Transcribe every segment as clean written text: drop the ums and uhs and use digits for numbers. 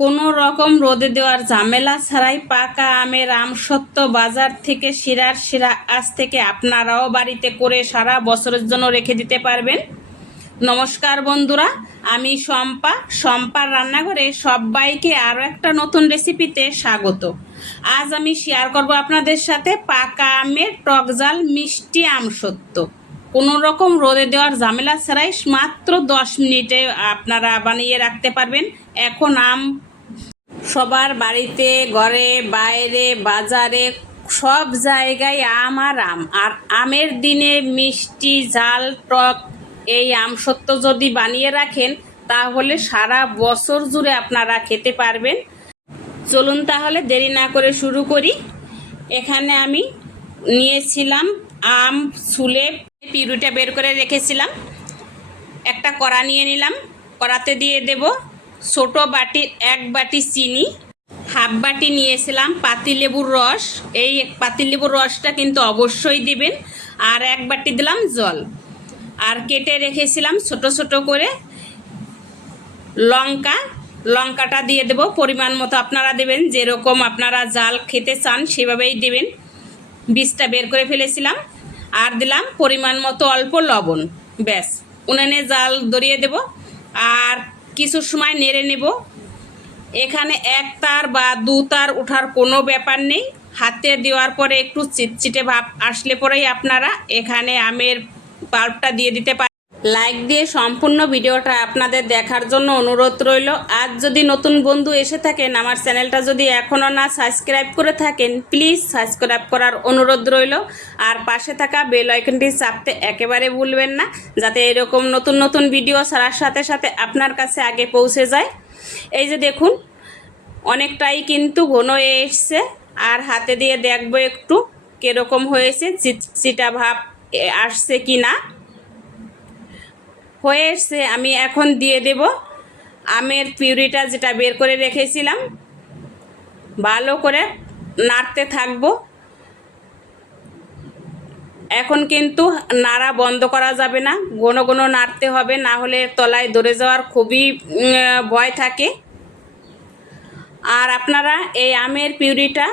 কোনো রকম রোদে দেওয়ার ঝামেলা ছাড়াই পাকা আমের আমসত্ত্ব বাজার থেকে শিরার শিরা আজ থেকে আপনারাও বাড়িতে করে সারা বছরের জন্য রেখে দিতে পারবেন। নমস্কার বন্ধুরা, আমি শম্পার রান্নাঘরে সবাইকে আরও একটা নতুন রেসিপিতে স্বাগত। আজ আমি শেয়ার করব আপনাদের সাথে পাকা আমের টকঝাল মিষ্টি আমসত্ত্ব। কোনো রকম রোদে দেওয়ার ঝামেলা ছাড়াই মাত্র 10 মিনিটে আপনারা বানিয়ে রাখতে পারবেন। এখন আম সবার বাড়িতে, ঘরে, বাইরে, বাজারে সব জায়গায় আম আর আম। আর আমের দিনে মিষ্টি ঝাল টক এই আমসত্ত্ব যদি বানিয়ে রাখেন তাহলে সারা বছর জুড়ে আপনারা খেতে পারবেন। চলুন তাহলে দেরি না করে শুরু করি। এখানে আমি নিয়েছিলাম আম, ছুলে পিউরিটা বের করে রেখেছিলাম। একটা কড়া নিয়ে নিলাম, কড়াতে দিয়ে দেব ছোট বাটির 1 বাটি চিনি, হাফ বাটি নিয়েছিলাম পাতিলেবুর রস। এই পাতিলেবুর রসটা কিন্তু অবশ্যই দিবেন। আর 1 বাটি দিলাম জল। আর কেটে রেখেছিলাম ছোট ছোট করে লঙ্কাটা দিয়ে দেব পরিমাণ মতো। আপনারা দেবেন যেরকম আপনারা জাল খেতে চান সেভাবেই দেবেন। বীজটা বের করে ফেলেছিলাম। আর দিলাম পরিমাণ মতো অল্প লবণ। ব্যাস, উনানে জাল ধরিয়ে দেব আর কিছু সময় নেড়ে নেব। এখানে 1 তার বা 2 তার ওঠার কোনো ব্যাপার নেই। হাতে দেওয়ার পরে একটু চিটচিটে ভাব আসলে পরেই আপনারা এখানে আমের পাল্পটা দিয়ে দিতে পারেন। লাইক দিয়ে সম্পূর্ণ ভিডিওটা আপনাদের দেখার জন্য অনুরোধ রইল। আজ যদি নতুন বন্ধু এসে থাকেন, আমার চ্যানেলটা যদি এখনও না সাবস্ক্রাইব করে থাকেন, প্লিজ সাবস্ক্রাইব করার অনুরোধ রইল। আর পাশে থাকা বেল আইকনটি চাপতে একেবারে ভুলবেন না, যাতে এরকম নতুন নতুন ভিডিও ছাড়ার সাথে সাথে আপনার কাছে আগে পৌঁছে যায়। এই যে দেখুন, অনেকটাই কিন্তু ঘন হয়ে এসছে। আর হাতে দিয়ে দেখবো একটু কীরকম হয়েছে, চিটচিটা ভাব আসছে কি না। হয়ে এসছে। আমি এখন দিয়ে দেব আমের পিউরিটা যেটা বের করে রেখেছিলাম। ভালো করে নাড়তে থাকবো। এখন কিন্তু নাড়া বন্ধ করা যাবে না, ঘন ঘন নাড়তে হবে, না হলে তলায় ধরে যাওয়ার খুবই ভয় থাকে। আর আপনারা এই আমের পিউরিটা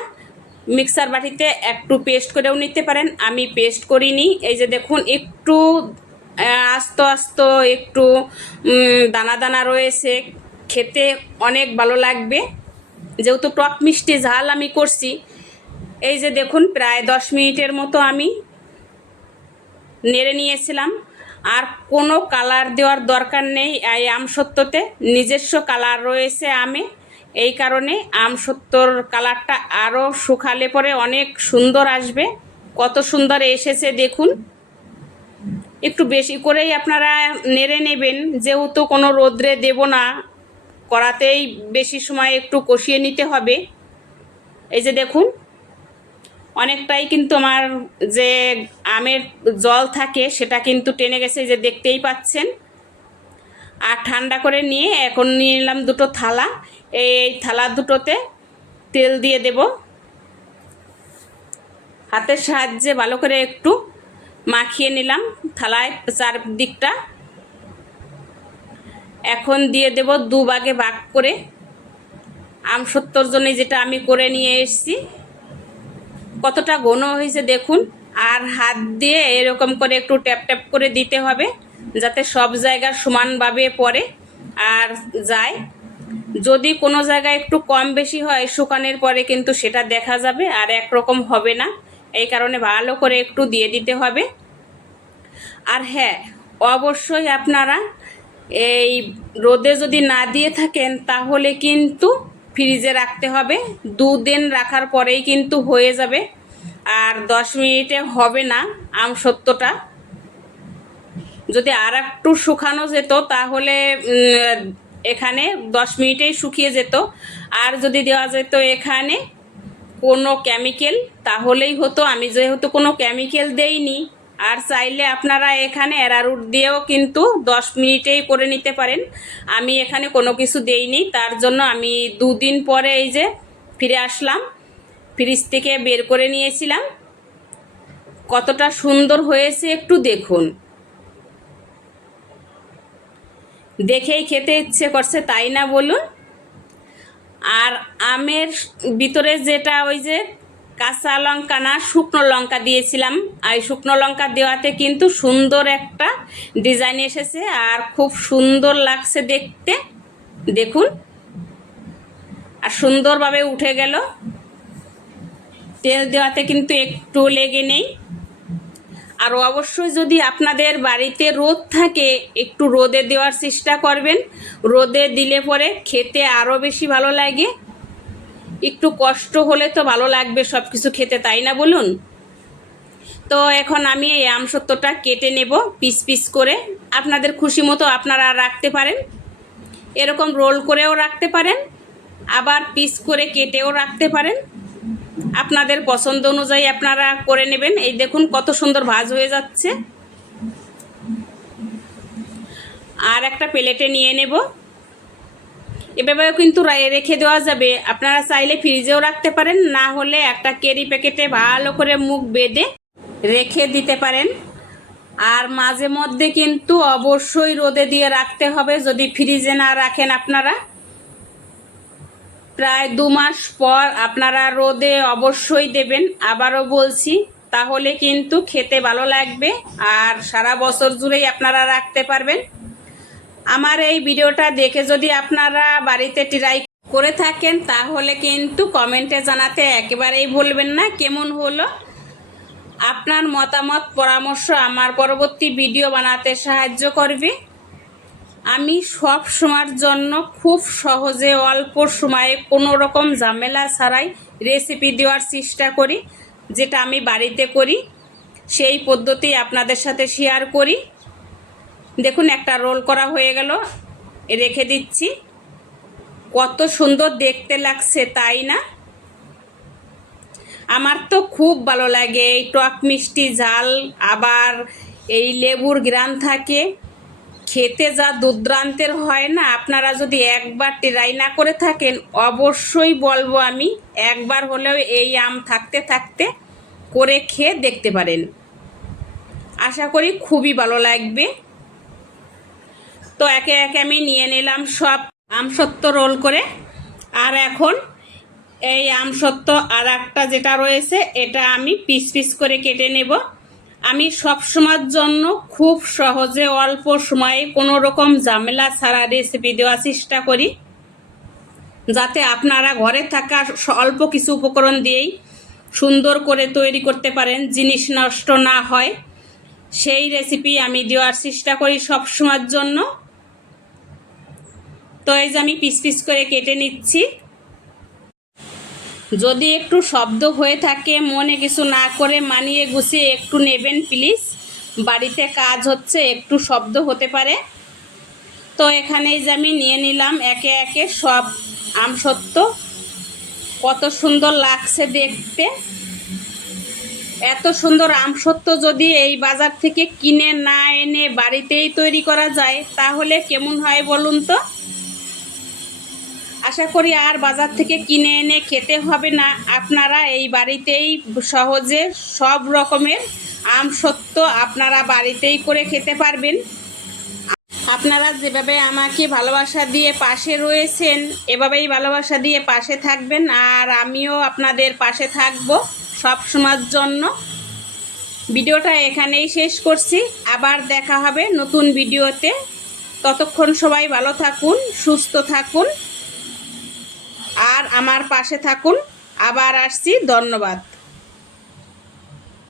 মিক্সার বাটিতে একটু পেস্ট করেও নিতে পারেন। আমি পেস্ট করিনি। এই যে দেখুন, একটু আস্তে আস্তে একটু দানা দানা রয়েছে, খেতে অনেক ভালো লাগবে। যেহেতু টক মিষ্টি ঝাল আমি করছি। এই যে দেখুন, প্রায় 10 মিনিটের মতো আমি নেড়ে নিয়েছিলাম। আর কোনো কালার দেওয়ার দরকার নেই। এই আমসত্ত্বতে নিজস্ব কালার রয়েছে আমে, এই কারণে আমসত্ত্বর কালারটা আরও শুকালে পরে অনেক সুন্দর আসবে। কত সুন্দর এসেছে দেখুন। একটু বেশি করেই আপনারা নেড়ে নেবেন, যেহেতু কোনো রোদ্রে দেব না, কড়াতেই বেশি সময় একটু কষিয়ে নিতে হবে। এই যে দেখুন, অনেকটাই কিন্তু আমার যে আমের জল থাকে সেটা কিন্তু টেনে গেছে, যে দেখতেই পাচ্ছেন। আর ঠান্ডা করে নিয়ে এখন নিয়ে নিলাম দুটো থালা। এই থালা দুটোতে তেল দিয়ে দেব। হাতের সাহায্যে ভালো করে একটু মাখিয়ে নিলাম থালায় চারদিকটা। এখন দিয়ে দেব 2 ভাগে ভাগ করে আমসত্ত্বর জন্য যেটা আমি করে নিয়ে এসেছি। কতটা ঘন হয়েছে দেখুন। আর হাত দিয়ে এরকম করে একটু ট্যাপ ট্যাপ করে দিতে হবে, যাতে সব জায়গা সমানভাবে পড়ে আর যায়। যদি কোনো জায়গায় একটু কম বেশি হয়, শুকানোর পরে কিন্তু সেটা দেখা যাবে আর একরকম হবে না। এই কারণে ভালো করে একটু দিয়ে দিতে হবে। আর হ্যাঁ, অবশ্যই আপনারা এই রোদে যদি না দিয়ে থাকেন তাহলে কিন্তু ফ্রিজে রাখতে হবে। 2 দিন রাখার পরেই কিন্তু হয়ে যাবে। আর 10 মিনিটে হবে না আমসত্ত্বটা। যদি আর একটু শুকানো যেত তাহলে এখানে 10 মিনিটেই শুকিয়ে যেত। আর যদি দেওয়া যেত এখানে কোনো কেমিক্যাল তাহলেই হতো। আমি যেহেতু কোনো কেমিক্যাল দেইনি, আর চাইলে আপনারা এখানে অ্যারারুট দিয়েও কিন্তু 10 মিনিটেই করে নিতে পারেন। আমি এখানে কোনো কিছু দেইনি, তার জন্য আমি 2 দিন পরে এই যে ফিরে আসলাম, ফ্রিজ থেকে বের করে নিয়েছিলাম। কতটা সুন্দর হয়েছে একটু দেখুন। দেখেই খেতে ইচ্ছে করছে, তাই না বলুন? আর আমের ভিতরে যেটা ওই যে কাঁচা লঙ্কা না শুকনো লঙ্কা দিয়েছিলাম, আর শুকনো লঙ্কা দেওয়াতে কিন্তু সুন্দর একটা ডিজাইন এসেছে আর খুব সুন্দর লাগছে দেখতে। দেখুন, আর সুন্দরভাবে উঠে গেল। তেল দেওয়াতে কিন্তু একটু লেগে নেই। আর অবশ্যই যদি আপনাদের বাড়িতে রোদ থাকে একটু রোদে দেওয়ার চেষ্টা করবেন। রোদে দিলে পরে খেতে আরও বেশি ভালো লাগে। একটু কষ্ট হলে তো ভালো লাগবে সব কিছু খেতে, তাই না বলুন? তো এখন আমি এই আমসত্ত্বটা কেটে নেব পিস পিস করে। আপনাদের খুশি মতো আপনারা রাখতে পারেন, এরকম রোল করেও রাখতে পারেন, আবার পিস করে কেটেও রাখতে পারেন। আপনাদের পছন্দ অনুযায়ী আপনারা করে নেবেন। এই দেখুন কত সুন্দর ভাজ হয়ে যাচ্ছে। আর একটা প্লেটে নিয়ে নেব। এভাবেও কিন্তু রেখে দেওয়া যাবে, আপনারা চাইলে ফ্রিজেও রাখতে পারেন, না হলে একটা ক্যারি প্যাকেটে ভালো করে মুখ বেঁধে রেখে দিতে পারেন। আর মাঝে মধ্যে কিন্তু অবশ্যই রোদে দিয়ে রাখতে হবে, যদি ফ্রিজে না রাখেন আপনারা। প্রায় 2 মাস পর আপনারা রোদে অবশ্যই দেবেন, আবারও বলছি, তাহলে কিন্তু খেতে ভালো লাগবে আর সারা বছর জুড়েই আপনারা রাখতে পারবেন। আমার এই ভিডিওটা দেখে যদি আপনারা বাড়িতে ট্রাই করে থাকেন তাহলে কিন্তু কমেন্টে জানাতে একেবারেই ভুলবেন না কেমন হলো। আপনার মতামত পরামর্শ আমার পরবর্তী ভিডিও বানাতে সাহায্য করবে। আমি সব সময়ের জন্য খুব সহজে অল্প সময়ে কোনো রকম ঝামেলা ছাড়াই রেসিপি দেওয়ার চেষ্টা করি, যেটা আমি বাড়িতে করি সেই পদ্ধতি আপনাদের সাথে শেয়ার করি। দেখুন একটা রোল করা হয়ে গেল, রেখে দিচ্ছি। কত সুন্দর দেখতে লাগছে, তাই না? আমার তো খুব ভালো লাগে এই টক মিষ্টি ঝাল, আবার এই লেবুর গ্রান থাকে, খেতে যা দুর্দান্তের হয় না। আপনারা যদি একবার ট্রাই না করে থাকেন অবশ্যই বলবো আমি, একবার হলেও এই আম থাকতে থাকতে করে খেয়ে দেখতে পারেন। আশা করি খুবই ভালো লাগবে। তো একে একে আমি নিয়ে নিলাম সব আমসত্ত্ব রোল করে। আর এখন এই আমসত্ত্ব আর একটা যেটা রয়েছে এটা আমি পিস পিস করে কেটে নেব। আমি সব সময়ের জন্য খুব সহজে অল্প সময়ে কোনো রকম ঝামেলা ছাড়া রেসিপি দেওয়ার চেষ্টা করি, যাতে আপনারা ঘরে থাকা অল্প কিছু উপকরণ দিয়েই সুন্দর করে তৈরি করতে পারেন, জিনিস নষ্ট না হয় সেই রেসিপি আমি দেওয়ার চেষ্টা করি সব সময়ের জন্য। তো এই যে আমি পিস পিস করে কেটে নিচ্ছি। যদি একটু শব্দ হয়ে থাকে মনে কিছু না করে মানিয়ে গুছিয়ে একটু নেবেন প্লিজ, বাড়িতে কাজ হচ্ছে, একটু শব্দ হতে পারে। তো এখানে যে আমি নিয়ে নিলাম একে একে সব আমসত্ত্ব। কত সুন্দর লাগছে দেখতে। এত সুন্দর আমসত্ত্ব যদি এই বাজার থেকে কিনে না এনে বাড়িতেই তৈরি করা যায় তাহলে কেমন হয় বলুন তো? আশা করি আর বাজার থেকে কিনে এনে খেতে হবে না, আপনারা এই বাড়িতেই সহজে সব রকমের আমসত্ত্ব আপনারা বাড়িতেই করে খেতে পারবেন। আপনারা যেভাবে আমাকে ভালোবাসা দিয়ে পাশে রয়েছেন এভাবেই ভালোবাসা দিয়ে পাশে থাকবেন, আর আমিও আপনাদের পাশে থাকব সব সময়ের জন্য। ভিডিওটা এখানেই শেষ করছি, আবার দেখা হবে নতুন ভিডিওতে। ততক্ষণ সবাই ভালো থাকুন, সুস্থ থাকুন আর আমার পাশে থাকুন। আবার আসছি, ধন্যবাদ।